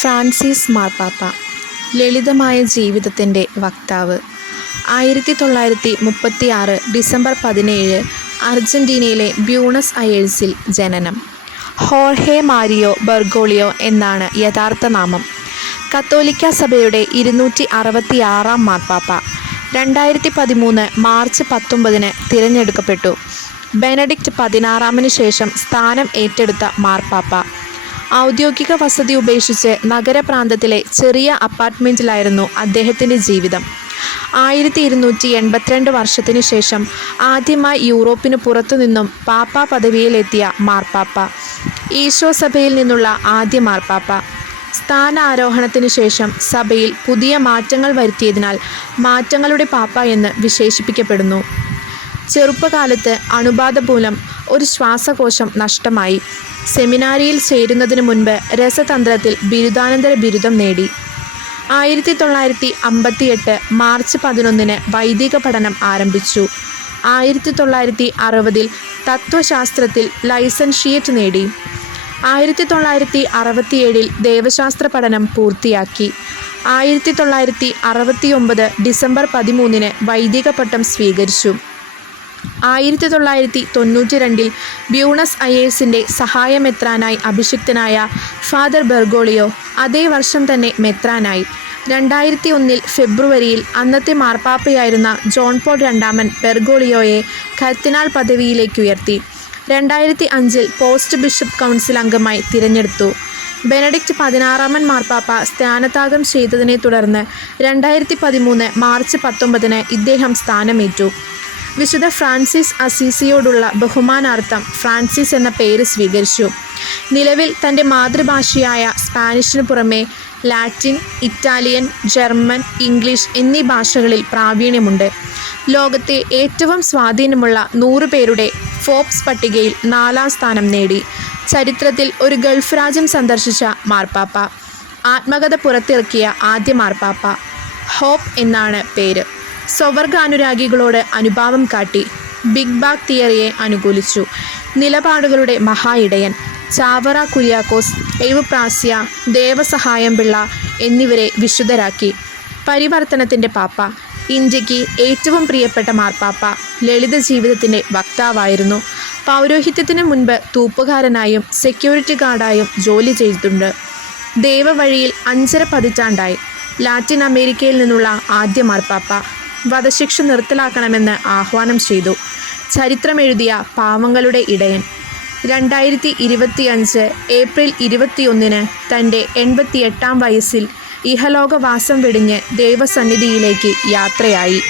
Francis മാർപ്പാപ്പ ലളിതമായ ജീവിതത്തിന്റെ വക്താവ്. ആയിരത്തി തൊള്ളായിരത്തി മുപ്പത്തി ആറ് ഡിസംബർ പതിനേഴ് അർജന്റീനയിലെ ബ്യൂണസ് അയേഴ്സിൽ ജനനം. ഹോർഹെ മാരിയോ ബർഗോളിയോ എന്നാണ് യഥാർത്ഥ നാമം. കത്തോലിക്ക സഭയുടെ ഇരുന്നൂറ്റി അറുപത്തി ആറാം മാർപ്പാപ്പ രണ്ടായിരത്തി പതിമൂന്ന് മാർച്ച് പത്തൊമ്പതിന് തിരഞ്ഞെടുക്കപ്പെട്ടു. ബെനഡിക്റ്റ് പതിനാറാമിന് ശേഷം സ്ഥാനം ഏറ്റെടുത്ത മാർപ്പാപ്പ. ഔദ്യോഗിക വസതി ഉപേക്ഷിച്ച് നഗരപ്രാന്തത്തിലെ ചെറിയ അപ്പാർട്ട്മെന്റിലായിരുന്നു അദ്ദേഹത്തിന്റെ ജീവിതം. ആയിരത്തി ഇരുന്നൂറ്റി എൺപത്തിരണ്ട് വർഷത്തിനു ശേഷം ആദ്യമായി യൂറോപ്പിന് പുറത്തുനിന്നും പാപ്പ പദവിയിലെത്തിയ മാർപ്പാപ്പ. ഈശോ സഭയിൽ നിന്നുള്ള ആദ്യ മാർപ്പാപ്പ. സ്ഥാനാരോഹണത്തിന് ശേഷം സഭയിൽ പുതിയ മാറ്റങ്ങൾ വരുത്തിയതിനാൽ മാറ്റങ്ങളുടെ പാപ്പ എന്ന് വിശേഷിപ്പിക്കപ്പെടുന്നു. ചെറുപ്പകാലത്ത് അണുബാധ മൂലം ഒരു ശ്വാസകോശം നഷ്ടമായി. സെമിനാരിയിൽ ചേരുന്നതിനു മുൻപ് രസതന്ത്രത്തിൽ ബിരുദാനന്തര ബിരുദം നേടി. ആയിരത്തി തൊള്ളായിരത്തി അമ്പത്തിയെട്ട് മാർച്ച് പതിനൊന്നിന് വൈദിക പഠനം ആരംഭിച്ചു. ആയിരത്തി തൊള്ളായിരത്തി അറുപതിൽ തത്വശാസ്ത്രത്തിൽ ലൈസൻഷിയേറ്റ് നേടി. ആയിരത്തി തൊള്ളായിരത്തി അറുപത്തിയേഴിൽ ദേവശാസ്ത്ര പഠനം പൂർത്തിയാക്കി. ആയിരത്തി തൊള്ളായിരത്തി അറുപത്തി ഒമ്പത് ഡിസംബർ പതിമൂന്നിന് വൈദിക പട്ടം സ്വീകരിച്ചു. ആയിരത്തി തൊള്ളായിരത്തി തൊണ്ണൂറ്റി രണ്ടിൽ ബ്യൂണസ് അയേഴ്സിന്റെ സഹായമെത്രാനായി അഭിഷിക്തനായ ഫാദർ ബെർഗോളിയോ അതേ വർഷം തന്നെ മെത്രാനായി. രണ്ടായിരത്തി ഒന്നിൽ ഫെബ്രുവരിയിൽ അന്നത്തെ മാർപ്പാപ്പയായിരുന്ന ജോൺ പോൾ രണ്ടാമൻ ബെർഗോളിയോയെ കർത്തിനാൾ പദവിയിലേക്ക് ഉയർത്തി. രണ്ടായിരത്തി അഞ്ചിൽ പോസ്റ്റ് ബിഷപ്പ് കൗൺസിൽ അംഗമായി തിരഞ്ഞെടുത്തു. ബെനഡിക്റ്റ് പതിനാറാമൻ മാർപ്പാപ്പ സ്ഥാനത്യാഗം ചെയ്തതിനെ തുടർന്ന് രണ്ടായിരത്തി പതിമൂന്ന് മാർച്ച് പത്തൊമ്പതിന് ഇദ്ദേഹം സ്ഥാനമേറ്റു. വിശുദ്ധ ഫ്രാൻസിസ് അസീസിയോടുള്ള ബഹുമാനാർത്ഥം ഫ്രാൻസിസ് എന്ന പേര് സ്വീകരിച്ചു. നിലവിൽ തന്റെ മാതൃഭാഷയായ സ്പാനിഷിന് പുറമെ ലാറ്റിൻ ഇറ്റാലിയൻ ജർമ്മൻ ഇംഗ്ലീഷ് എന്നീ ഭാഷകളിൽ പ്രാവീണ്യമുണ്ട്. ലോകത്തെ ഏറ്റവും സ്വാധീനമുള്ള നൂറ് പേരുടെ ഫോബ്സ് പട്ടികയിൽ നാലാം സ്ഥാനം നേടി. ചരിത്രത്തിൽ ഒരു ഗൾഫ് രാജ്യം സന്ദർശിച്ച മാർപ്പാപ്പ. ആത്മകഥ പുറത്തിറക്കിയ ആദ്യ മാർപ്പാപ്പ. ഹോപ്പ് എന്നാണ് പേര്. സ്വവർഗാനുരാഗികളോട് അനുഭാവം കാട്ടി ബിഗ് ബാഗ് തിയറിയെ അനുകൂലിച്ചു. നിലപാടുകളുടെ മഹാ ഇടയൻ ചാവറ കുര്യാക്കോസ് എഴുപ്രാസ്യ ദേവസഹായം പിള്ള എന്നിവരെ വിശുദ്ധരാക്കി. പരിവർത്തനത്തിന്റെ പാപ്പ ഇന്ത്യയ്ക്ക് ഏറ്റവും പ്രിയപ്പെട്ട മാർപ്പാപ്പ ലളിത ജീവിതത്തിന്റെ വക്താവായിരുന്നു. പൗരോഹിത്യത്തിന് മുൻപ് തൂപ്പുകാരനായും സെക്യൂരിറ്റി ഗാർഡായും ജോലി ചെയ്തിട്ടുണ്ട്. ദേവവഴിയിൽ അഞ്ചര പതിറ്റാണ്ടായി. ലാറ്റിൻ അമേരിക്കയിൽ നിന്നുള്ള ആദ്യ മാർപ്പാപ്പ. വധശിക്ഷ നിർത്തലാക്കണമെന്ന് ആഹ്വാനം ചെയ്തു. ചരിത്രമെഴുതിയ പാവങ്ങളുടെ ഇടയൻ. രണ്ടായിരത്തി ഇരുപത്തിയഞ്ച് ഏപ്രിൽ ഇരുപത്തിയൊന്നിന് തന്റെ എൺപത്തിയെട്ടാം വയസ്സിൽ ഇഹലോകവാസം വെടിഞ്ഞ് ദൈവസന്നിധിയിലേക്ക് യാത്രയായി.